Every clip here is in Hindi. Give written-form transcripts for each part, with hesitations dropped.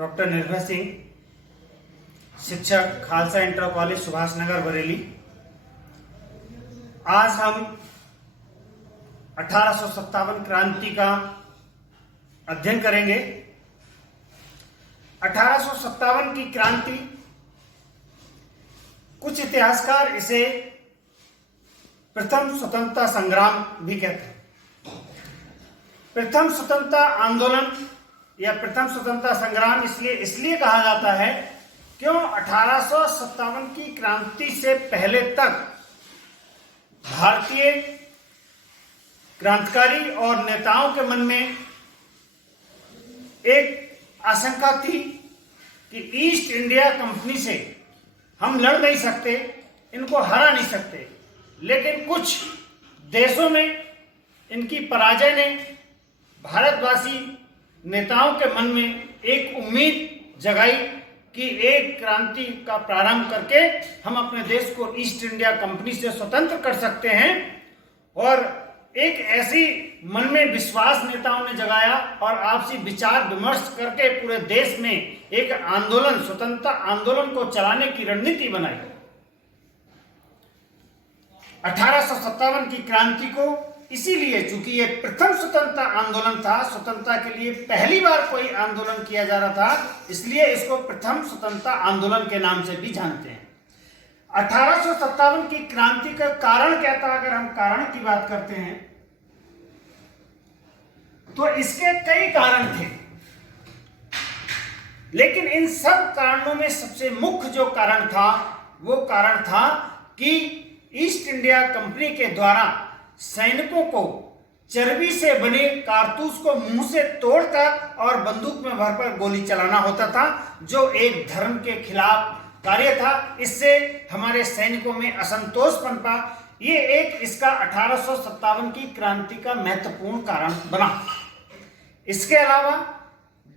डॉक्टर निर्भय सिंह, शिक्षक, खालसा इंटर कॉलेज, सुभाष नगर, बरेली। आज हम 1857 क्रांति का अध्ययन करेंगे। 1857 की क्रांति, कुछ इतिहासकार इसे प्रथम स्वतंत्रता संग्राम भी कहते हैं। प्रथम स्वतंत्रता आंदोलन या प्रथम स्वतंत्रता संग्राम इसलिए कहा जाता है क्यों 1857 की क्रांति से पहले तक भारतीय क्रांतिकारी और नेताओं के मन में एक आशंका थी कि ईस्ट इंडिया कंपनी से हम लड़ नहीं सकते, इनको हरा नहीं सकते। लेकिन कुछ देशों में इनकी पराजय ने भारतवासी नेताओं के मन में एक उम्मीद जगाई कि एक क्रांति का प्रारंभ करके हम अपने देश को ईस्ट इंडिया कंपनी से स्वतंत्र कर सकते हैं। और एक ऐसी मन में विश्वास नेताओं ने जगाया और आपसी विचार विमर्श करके पूरे देश में एक आंदोलन, स्वतंत्रता आंदोलन को चलाने की रणनीति बनाई। 1857 की क्रांति को इसीलिए, चूंकि ये प्रथम स्वतंत्रता आंदोलन था, स्वतंत्रता के लिए पहली बार कोई आंदोलन किया जा रहा था, इसलिए इसको प्रथम स्वतंत्रता आंदोलन के नाम से भी जानते हैं। 1857 की क्रांति का कारण क्या था? अगर हम कारण की बात करते हैं तो इसके कई कारण थे, लेकिन इन सब कारणों में सबसे मुख्य जो कारण था वो कारण था कि ईस्ट इंडिया कंपनी के द्वारा सैनिकों को चर्बी से बने कारतूस को मुंह से तोड़कर और बंदूक में भरकर गोली चलाना होता था, जो एक धर्म के खिलाफ कार्य था। इससे हमारे सैनिकों में असंतोष पनपा। ये एक इसका 1857 की क्रांति का महत्वपूर्ण कारण बना। इसके अलावा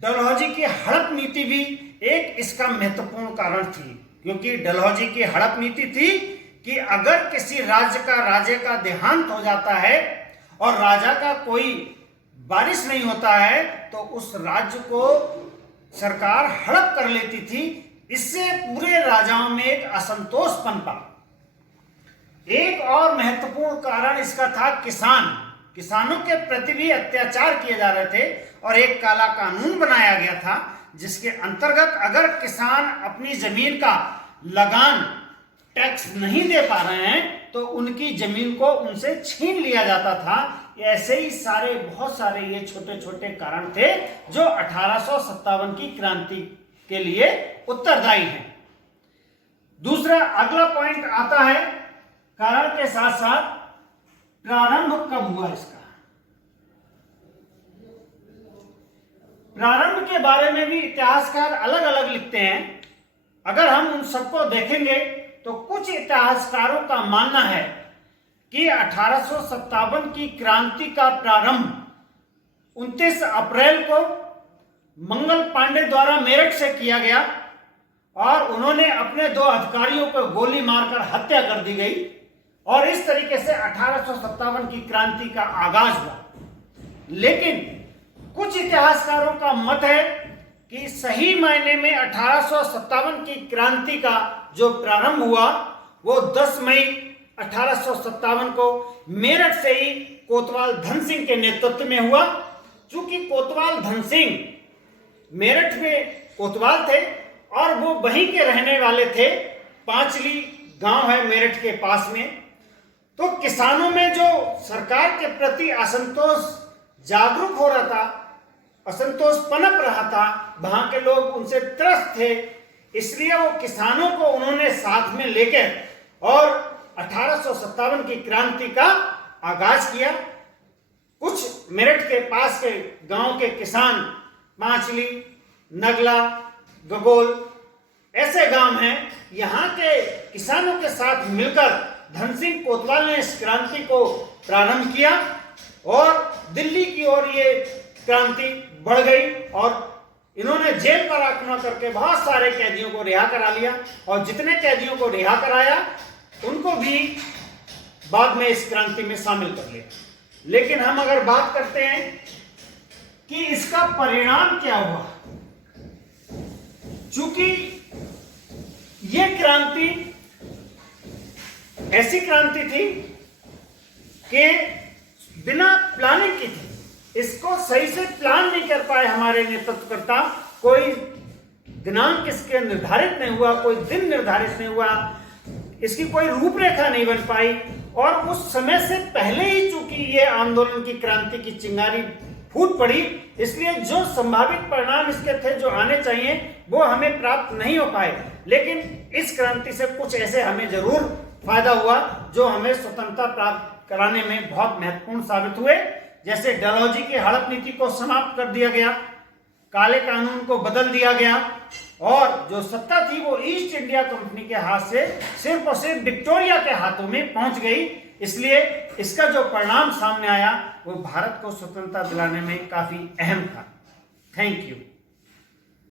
डलहौजी की हड़प नीति भी एक इसका महत्वपूर्ण कारण थी, क्योंकि डलहौजी की हड़प नीति थी कि अगर किसी राजे का देहांत हो जाता है और राजा का कोई वारिस नहीं होता है तो उस राज्य को सरकार हड़प कर लेती थी। इससे पूरे राजाओं में एक असंतोष पनपा। एक और महत्वपूर्ण कारण इसका था किसानों के प्रति भी अत्याचार किए जा रहे थे और एक काला कानून बनाया गया था जिसके अंतर्गत अगर किसान अपनी जमीन का लगान टैक्स नहीं दे पा रहे हैं तो उनकी जमीन को उनसे छीन लिया जाता था। ऐसे ही बहुत सारे ये छोटे छोटे कारण थे जो 1857 की क्रांति के लिए उत्तरदायी हैं। दूसरा, अगला पॉइंट आता है कारण के साथ साथ प्रारंभ कब हुआ इसका। प्रारंभ के बारे में भी इतिहासकार अलग अलग लिखते हैं। अगर हम उन सबको देखेंगे तो कुछ इतिहासकारों का मानना है कि 1857 की क्रांति का प्रारंभ 29 अप्रैल को मंगल पांडे द्वारा मेरठ से किया गया और उन्होंने अपने 2 अधिकारियों को गोली मारकर हत्या कर दी गई और इस तरीके से 1857 की क्रांति का आगाज हुआ। लेकिन कुछ इतिहासकारों का मत है कि सही मायने में 1857 की क्रांति का जो प्रारंभ हुआ वो 10 मई 1857 को मेरठ से ही कोतवाल धन सिंह के नेतृत्व में हुआ। चूंकि कोतवाल धन सिंह मेरठ में कोतवाल थे और वो वहीं के रहने वाले थे, पांचली गांव है मेरठ के पास में, तो किसानों में जो सरकार के प्रति असंतोष जागरूक हो रहा था, असंतोष पनप रहा था, वहां के लोग उनसे त्रस्त थे, इसलिए वो किसानों को उन्होंने साथ में लेकर और 1857 की क्रांति का आगाज किया। कुछ मेरठ के पास के गांव के किसान, माचली, नगला, गगोल, ऐसे गांव हैं, यहाँ के किसानों के साथ मिलकर धन सिंह कोतवाल ने इस क्रांति को प्रारंभ किया और दिल्ली की ओर ये क्रांति बढ़ गई और इन्होंने जेल पर आक्रमण करके बहुत सारे कैदियों को रिहा करा लिया और जितने कैदियों को रिहा कराया उनको भी बाद में इस क्रांति में शामिल कर लिया। लेकिन हम अगर बात करते हैं कि इसका परिणाम क्या हुआ, चूंकि ये क्रांति ऐसी क्रांति थी कि बिना प्लानिंग की थी, इसको सही से प्लान नहीं कर पाए हमारे नेतृत्वकर्ता, कोई दिनांक इसके निर्धारित नहीं हुआ, कोई दिन निर्धारित नहीं हुआ, इसकी कोई रूपरेखा नहीं बन पाई, और उस समय से पहले ही चूंकि ये आंदोलन की क्रांति की चिंगारी फूट पड़ी, इसलिए जो संभावित परिणाम इसके थे, जो आने चाहिए, वो हमें प्राप्त नहीं हो पाए। लेकिन इस क्रांति से कुछ ऐसे हमें जरूर फायदा हुआ जो हमें स्वतंत्रता प्राप्त कराने में बहुत महत्वपूर्ण साबित हुए। जैसे डलहौजी की हड़प नीति को समाप्त कर दिया गया, काले कानून को बदल दिया गया, और जो सत्ता थी वो ईस्ट इंडिया कंपनी के हाथ से सिर्फ और सिर्फ विक्टोरिया के हाथों में पहुंच गई। इसलिए इसका जो परिणाम सामने आया वो भारत को स्वतंत्रता दिलाने में काफी अहम था। Thank you.